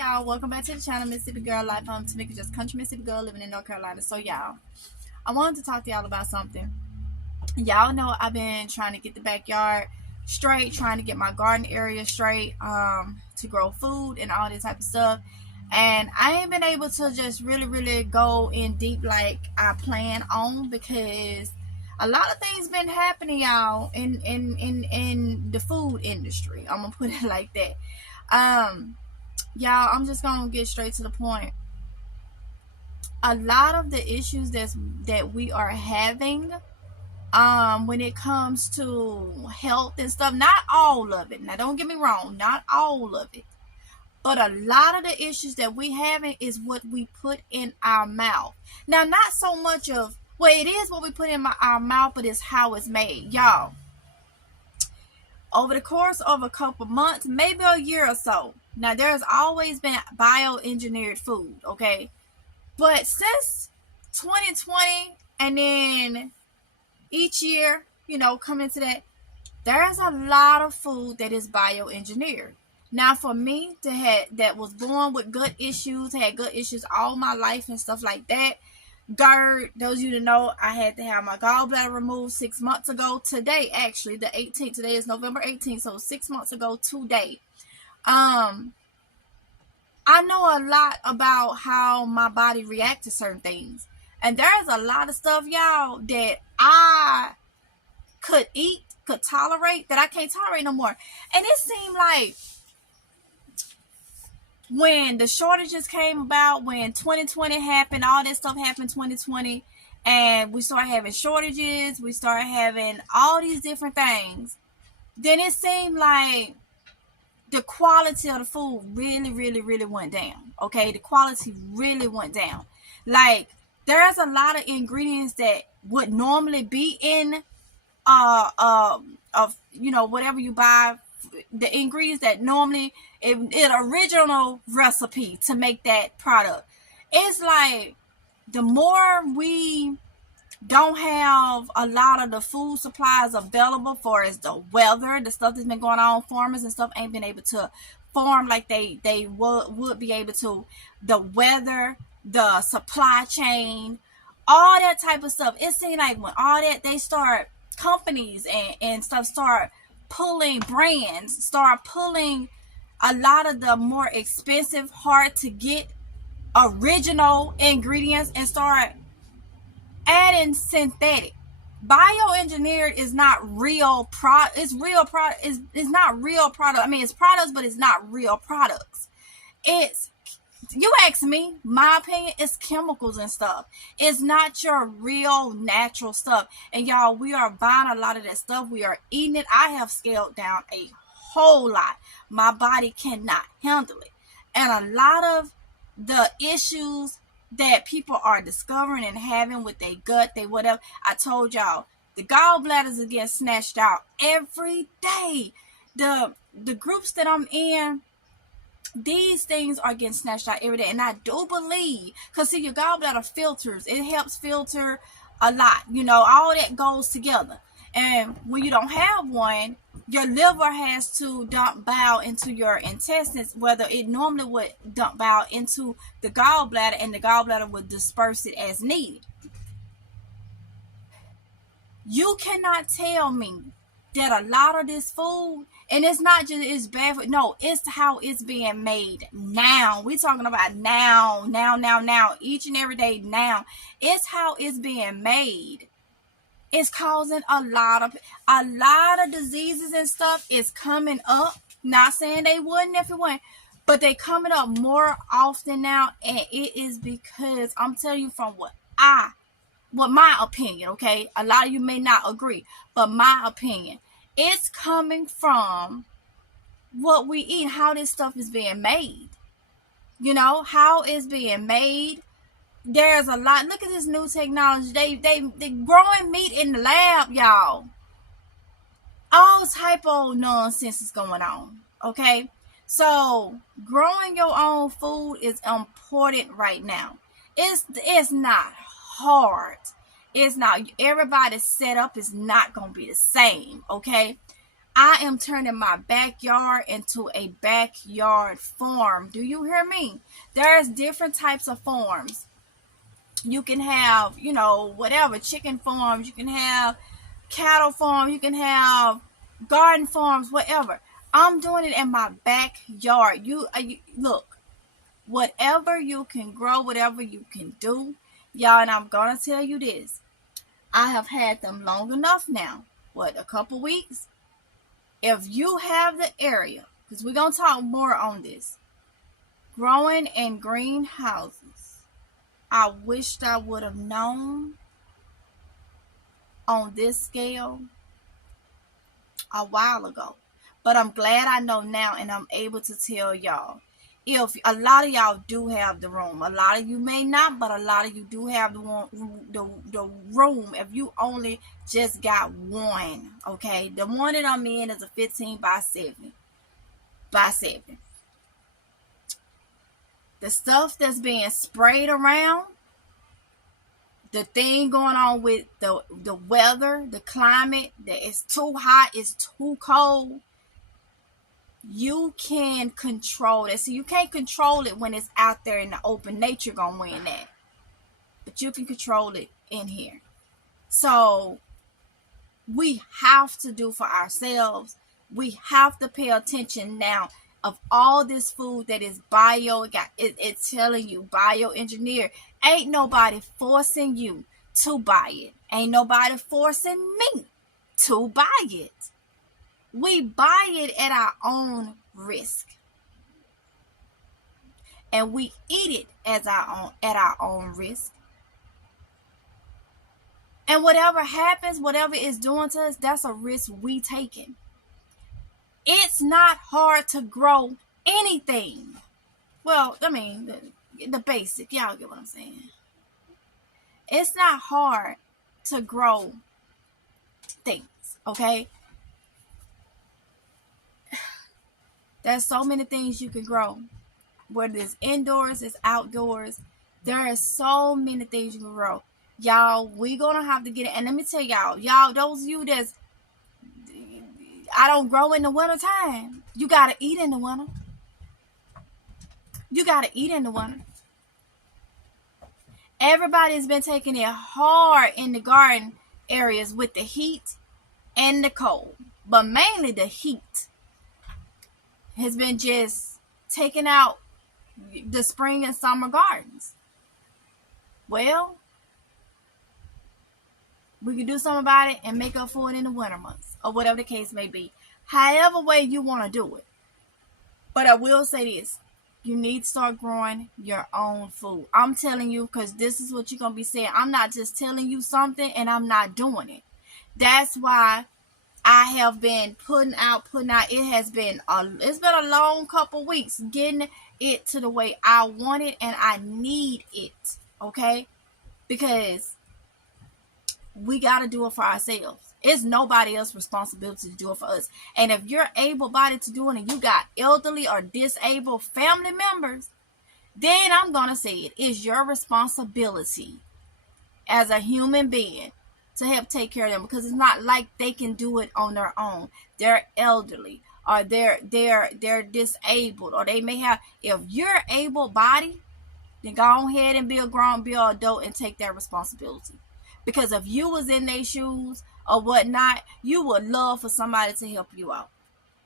y'all, welcome back to the channel, Mississippi Girl Life. I'm Tamika, just country Mississippi girl living in North Carolina. So y'all, I wanted to talk to y'all about something. Y'all know I've been trying to get the backyard straight, trying to get my garden area straight, to grow food and all this type of stuff. And I ain't been able to just really go in deep like I plan on, because a lot of things been happening, y'all, in the food industry. I'm gonna put it like that. Y'all, I'm just gonna get straight to the point. A lot of the issues that we are having, when it comes to health and stuff, not all of it. Now, don't get me wrong, not all of it, but a lot of the issues that we having is what we put in our mouth. Now, not so much of, well, it is what we put in our mouth, but it's how it's made, y'all. Over the course of a couple months, maybe a year or so, now there's always been bioengineered food, okay? But since 2020, and then each year, coming to that, there's a lot of food that is bioengineered. Now, for me that was born with gut issues, had gut issues all my life and stuff like that, GERD, those of you to know, I had to have my gallbladder removed 6 months ago today, actually, the 18th. Today is November 18th, so 6 months ago today. I know a lot about how my body reacts to certain things. And there's a lot of stuff, y'all, that I could eat, could tolerate, that I can't tolerate no more. And it seemed like when the shortages came about, when 2020 happened, all that stuff happened 2020, and we started having shortages, we started having all these different things, then it seemed like the quality of the food really went down. Okay, the quality really went down. Like, there's a lot of ingredients that would normally be in whatever you buy, the ingredients that normally in original recipe to make that product. It's like the more we don't have a lot of the food supplies available for as the weather, the stuff that's been going on, farmers and stuff ain't been able to farm like they would be able to. The weather, the supply chain, all that type of stuff. It seems like when all that, they start, companies and stuff start pulling, brands start pulling a lot of the more expensive, hard to get original ingredients and start adding synthetic. Bioengineered is not real product. It's real product. It's not real product. I mean, it's products, but it's not real products. It's, you ask me, my opinion, it's chemicals and stuff. It's not your real natural stuff. And y'all, we are buying a lot of that stuff. We are eating it. I have scaled down a whole lot. My body cannot handle it. And a lot of the issues that people are discovering and having with their gut, they whatever, I told y'all, the gallbladders are getting snatched out every day. The groups that I'm in, these things are getting snatched out every day. And I do believe, because see, your gallbladder filters, it helps filter a lot, all that goes together. And when you don't have one, your liver has to dump bile into your intestines, whether it normally would dump bile into the gallbladder, and the gallbladder would disperse it as needed. You cannot tell me that a lot of this food, and it's not just it's bad for, no, it's how it's being made now. We're talking about now, each and every day now. It's how it's being made. It's causing a lot of diseases and stuff is coming up. Not saying they wouldn't if it wasn't, but they coming up more often now, and it is because, I'm telling you from what my opinion, okay? A lot of you may not agree, but my opinion, it's coming from what we eat, how this stuff is being made. How it's being made. There's a lot. Look at this new technology. They growing meat in the lab, y'all. All type of nonsense is going on. Okay, so growing your own food is important right now. It's not hard. It's not. Everybody's setup is not gonna be the same. Okay, I am turning my backyard into a backyard farm. Do you hear me? There's different types of farms. You can have, whatever, chicken farms. You can have cattle farms. You can have garden farms, whatever. I'm doing it in my backyard. You look, whatever you can grow, whatever you can do, y'all, and I'm going to tell you this. I have had them long enough now. What, a couple weeks? If you have the area, because we're going to talk more on this, growing in greenhouses, I wished I would have known on this scale a while ago. But I'm glad I know now, and I'm able to tell y'all. If a lot of y'all do have the room, a lot of you may not, but a lot of you do have the room. If you only just got one, okay, the one that I'm in is a 15 by 7. The stuff that's being sprayed around, the thing going on with the weather, the climate, that it's too hot, it's too cold. You can control it. See, you can't control it when it's out there in the open. Nature gonna win that. But you can control it in here. So we have to do for ourselves. We have to pay attention now of all this food that is it's telling you bioengineered. Ain't nobody forcing you to buy it. Ain't nobody forcing me to buy it. We buy it at our own risk. And we eat it at our own risk. And whatever happens, whatever it's doing to us, that's a risk we taking. It's not hard to grow anything. Well, I mean, the basic. Y'all get what I'm saying. It's not hard to grow things, okay? There's so many things you can grow. Whether it's indoors, it's outdoors. There are so many things you can grow. Y'all, we gonna have to get it. And let me tell y'all, those of you that's, I don't grow in the winter time. You gotta eat in the winter. You gotta eat in the winter. Everybody's been taking it hard in the garden areas with the heat and the cold. But mainly the heat has been just taking out the spring and summer gardens. Well, we can do something about it and make up for it in the winter months, or whatever the case may be. However way you want to do it. But I will say this. You need to start growing your own food. I'm telling you, because this is what you're going to be saying. I'm not just telling you something and I'm not doing it. That's why I have been putting out. It's been a long couple weeks getting it to the way I want it and I need it. Okay? Because we got to do it for ourselves. It's nobody else's responsibility to do it for us. And if you're able-bodied to do it and you got elderly or disabled family members, then I'm going to say it is your responsibility as a human being to help take care of them, because it's not like they can do it on their own. They're elderly or they're disabled, or they may have, if you're able-bodied, then go ahead and be an adult and take that responsibility. Because if you was in their shoes or whatnot, you would love for somebody to help you out.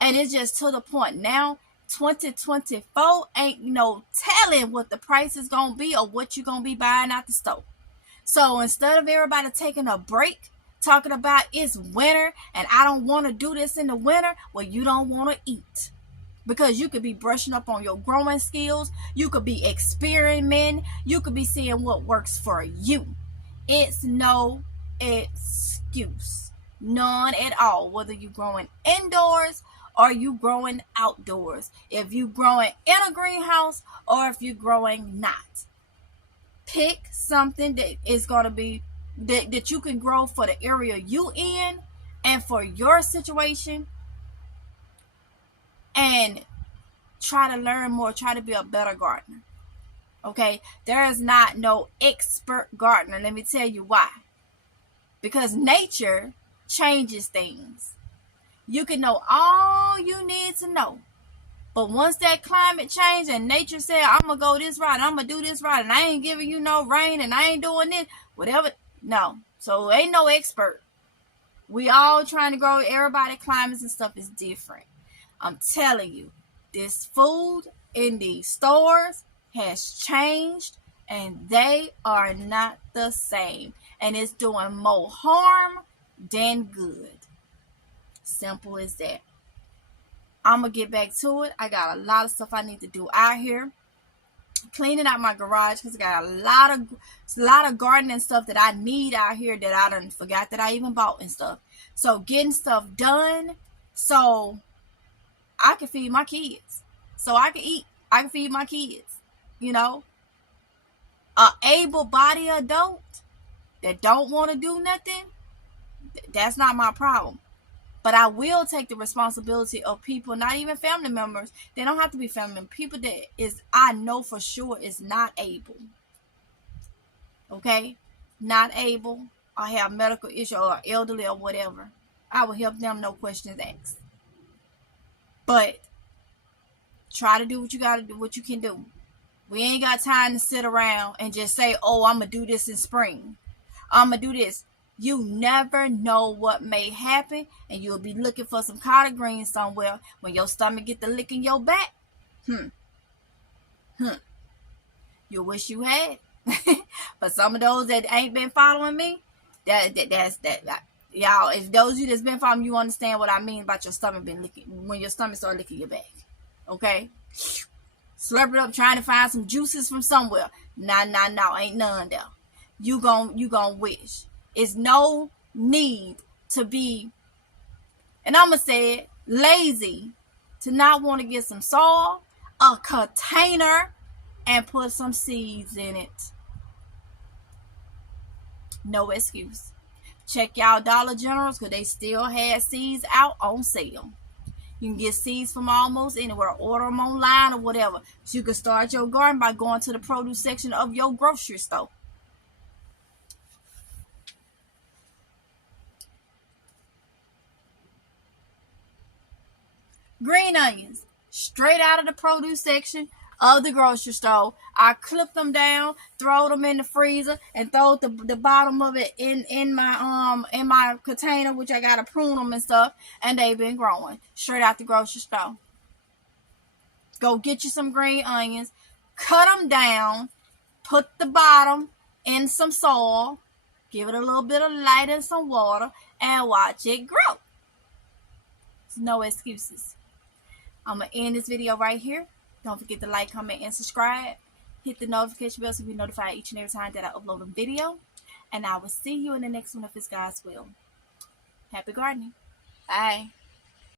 And it's just to the point now, 2024 ain't no telling what the price is going to be or what you're going to be buying out the store. So instead of everybody taking a break, talking about it's winter and I don't want to do this in the winter, well, you don't want to eat. Because you could be brushing up on your growing skills. You could be experimenting. You could be seeing what works for you. It's no excuse. None at all. Whether you're growing indoors or you growing outdoors. If you're growing in a greenhouse or if you're growing not. Pick something that is going to be, that you can grow for the area you in and for your situation. And try to learn more. Try to be a better gardener. Okay, there is not no expert gardener. Let me tell you why. Because nature changes things. You can know all you need to know. But once that climate change and nature said, I'm going to go this route, I'm going to do this route, and I ain't giving you no rain, and I ain't doing this, whatever. No. So ain't no expert. We all trying to grow. Everybody climates and stuff is different. I'm telling you, this food in these stores has changed, and they are not the same. And it's doing more harm than good. Simple as that. I'm going to get back to it. I got a lot of stuff I need to do out here. Cleaning out my garage because I got a lot of gardening stuff that I need out here that I done forgot that I even bought and stuff. So getting stuff done so I can feed my kids. So I can eat. I can feed my kids. You know, a able-bodied adult that don't want to do nothing, that's not my problem. But I will take the responsibility of people, not even family members. They don't have to be family members. People that I know for sure is not able. Okay? Not able, or have medical issue, or elderly, or whatever. I will help them, no questions asked. But try to do what you got to do, what you can do. We ain't got time to sit around and just say, oh, I'm going to do this in spring. I'm going to do this. You never know what may happen, and you'll be looking for some collard greens somewhere when your stomach get to licking your back. You wish you had. But some of those that ain't been following me, that's y'all. If those of you that's been following, you understand what I mean about your stomach been licking when your stomach start licking your back. Okay, slurp it up, trying to find some juices from somewhere. Nah, ain't none there. You gon' wish. It's no need to be, and I'm going to say it, lazy to not want to get some soil, a container, and put some seeds in it. No excuse. Check y'all Dollar Generals because they still had seeds out on sale. You can get seeds from almost anywhere. Order them online or whatever. So you can start your garden by going to the produce section of your grocery store. Green onions, straight out of the produce section of the grocery store. I clip them down, throw them in the freezer, and throw the bottom of it in my container, which I gotta prune them and stuff, and they've been growing straight out the grocery store. Go get you some green onions, cut them down, put the bottom in some soil, give it a little bit of light and some water, and watch it grow. There's no excuses. I'm going to end this video right here. Don't forget to like, comment, and subscribe. Hit the notification bell so you'll be notified each and every time that I upload a video. And I will see you in the next one if it's God's will. Happy gardening. Bye.